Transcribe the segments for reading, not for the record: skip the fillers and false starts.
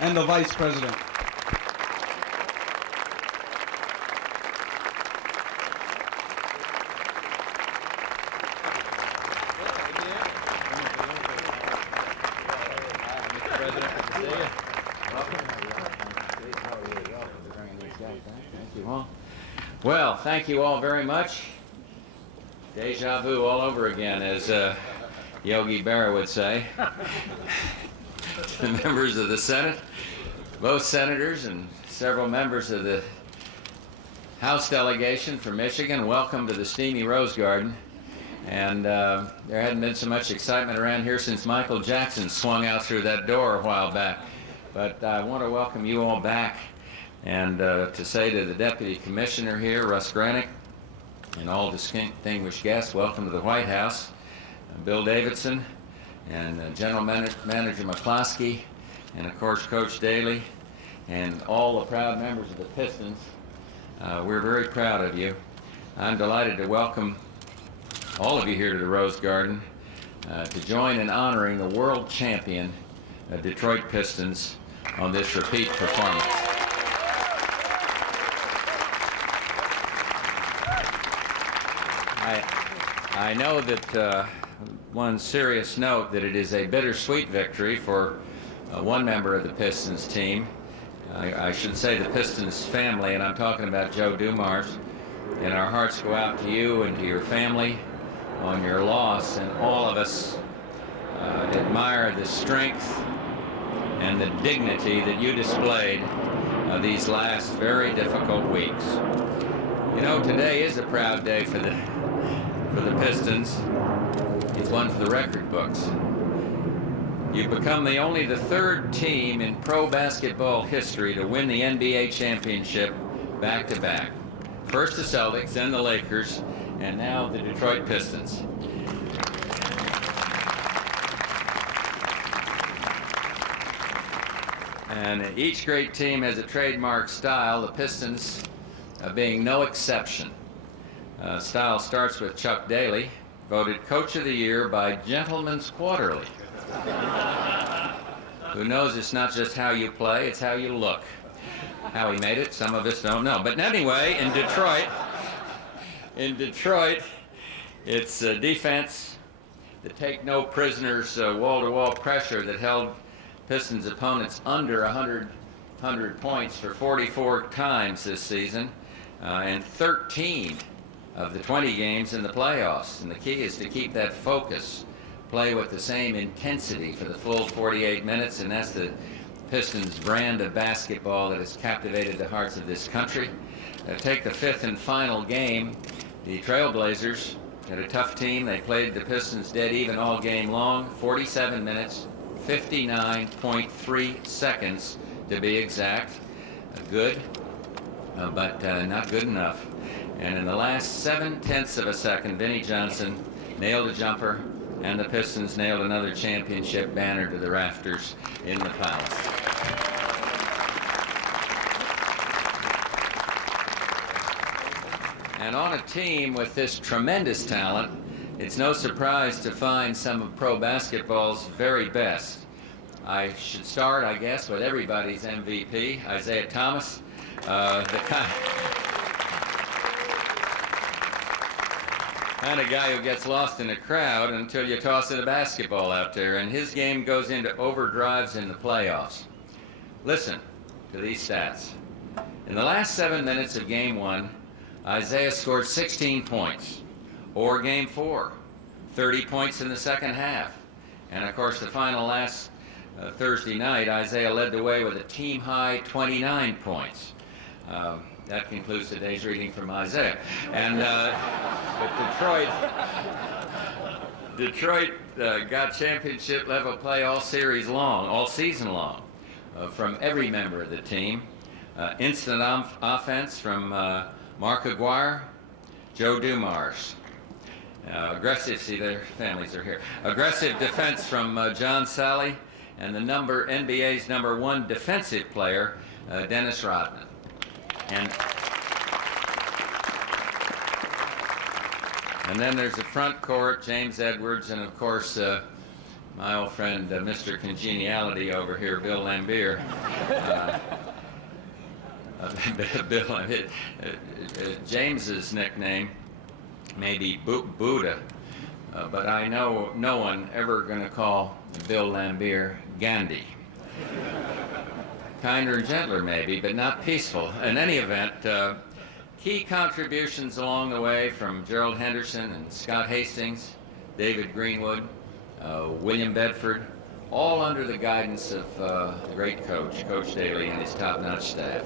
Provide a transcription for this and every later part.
and the Vice President. Well, thank you all very much. Deja vu all over again, as Yogi Berra would say. The members of the Senate, both senators and several members of the House delegation from Michigan, welcome to the steamy Rose Garden. And there hadn't been so much excitement around here since Michael Jackson swung out through that door a while back. But I want to welcome you all back, and to say to the Deputy Commissioner here, Russ Granick, and all distinguished guests, welcome to the White House. Bill Davidson, and General Manager McCloskey, and of course Coach Daly, and all the proud members of the Pistons. We're very proud of you. I'm delighted to welcome all of you here to the Rose Garden to join in honoring the world champion Detroit Pistons on this repeat performance. I know that one serious note that it is a bittersweet victory for one member of the Pistons team. I should say the Pistons family, and I'm talking about Joe Dumars. And our hearts go out to you and to your family on your loss, and all of us admire the strength and the dignity that you displayed these last very difficult weeks. You know, today is a proud day for the Pistons. It's one for the record books. You've become the third team in pro basketball history to win the NBA championship back-to-back. First the Celtics, then the Lakers, and now the Detroit Pistons. And each great team has a trademark style, the Pistons being no exception. Style starts with Chuck Daly, voted Coach of the Year by Gentleman's Quarterly. Who knows it's not just how you play, it's how you look. How he made it, some of us don't know. But anyway, in Detroit, it's defense, the take no prisoners, wall-to-wall pressure that held Pistons opponents under 100 points for 44 times this season, and 13 of the 20 games in the playoffs. And the key is to keep that focus, play with the same intensity for the full 48 minutes, and that's the Pistons brand of basketball that has captivated the hearts of this country. Take the fifth and final game. The Trailblazers had a tough team. They played the Pistons dead even all game long, 47 minutes, 59.3 seconds to be exact. Good, but not good enough. And in the last 7/10 of a second, Vinnie Johnson nailed a jumper, and the Pistons nailed another championship banner to the rafters in the Palace. And on a team with this tremendous talent, it's no surprise to find some of pro basketball's very best. I should start, I guess, with everybody's MVP, Isaiah Thomas, the kind of guy who gets lost in a crowd until you toss a basketball out there, and his game goes into overdrives in the playoffs. Listen to these stats. In the last 7 minutes of Game 1, Isaiah scored 16 points. Or Game 4, 30 points in the second half. And of course, the final last Thursday night, Isaiah led the way with a team-high 29 points. That concludes today's reading from Isaiah. And but Detroit got championship-level play all season long, from every member of the team. Instant offense from Mark Aguirre, Joe Dumars. Aggressive, see their families are here. Aggressive defense from John Sally, and the NBA's number 1 defensive player, Dennis Rodman. And then there's the front court, James Edwards, and of course my old friend, Mr. Congeniality over here, Bill Lambier. Bill, James's nickname may be Buddha, but I know no one ever going to call Bill Lambier Gandhi. Kinder and gentler maybe, but not peaceful. In any event, key contributions along the way from Gerald Henderson and Scott Hastings, David Greenwood, William Bedford, all under the guidance of the great coach, Coach Daly, and his top-notch staff.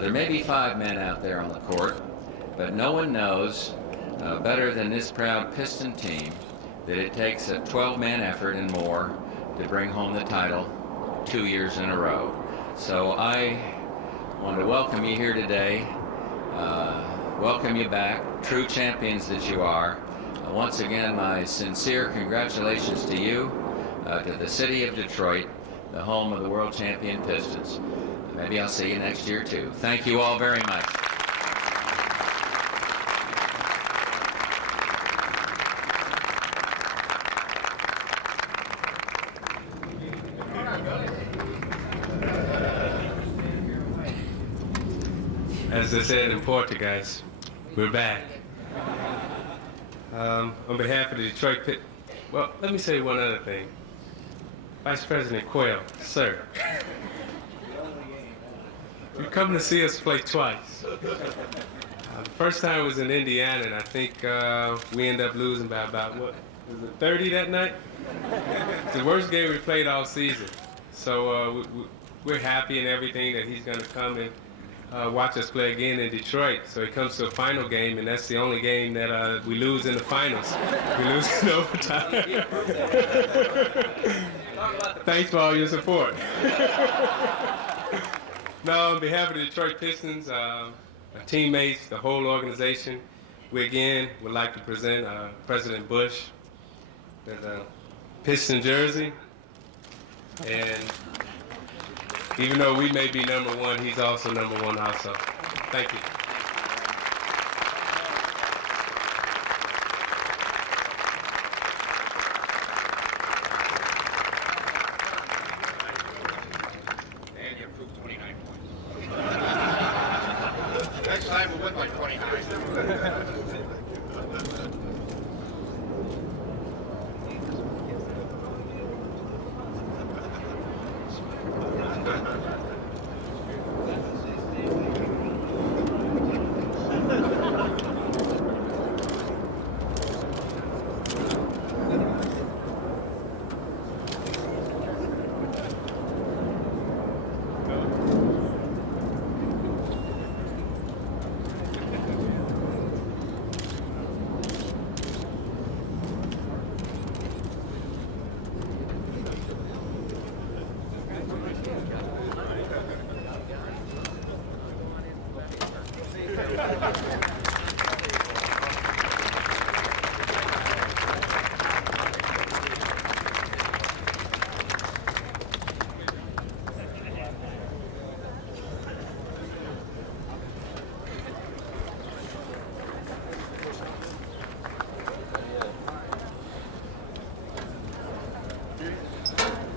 There may be 5 men out there on the court, but no one knows better than this proud Piston team that it takes a 12-man effort and more to bring home the title 2 years in a row. So I want to welcome you here today, welcome you back, true champions that you are. Once again, my sincere congratulations to you, to the city of Detroit, the home of the world champion Pistons. Maybe I'll see you next year too. Thank you all very much. As I said in Portuguese, we're back. On behalf of the Detroit Pistons, well, let me say one other thing. Vice President Quayle, sir, you come to see us play twice. The first time was in Indiana, and I think we ended up losing by about, what, was it 30 that night? It's the worst game we played all season. So we're happy and everything that he's going to come and watch us play again in Detroit. So he comes to a final game, and that's the only game that we lose in the finals. We lose in overtime. Thanks for all your support. Now, on behalf of the Detroit Pistons, our teammates, the whole organization, we again would like to present President Bush with a Piston jersey. And even though we may be number one, he's also number one also. Thank you. And you improved 29 points. Next time we'll win by 29.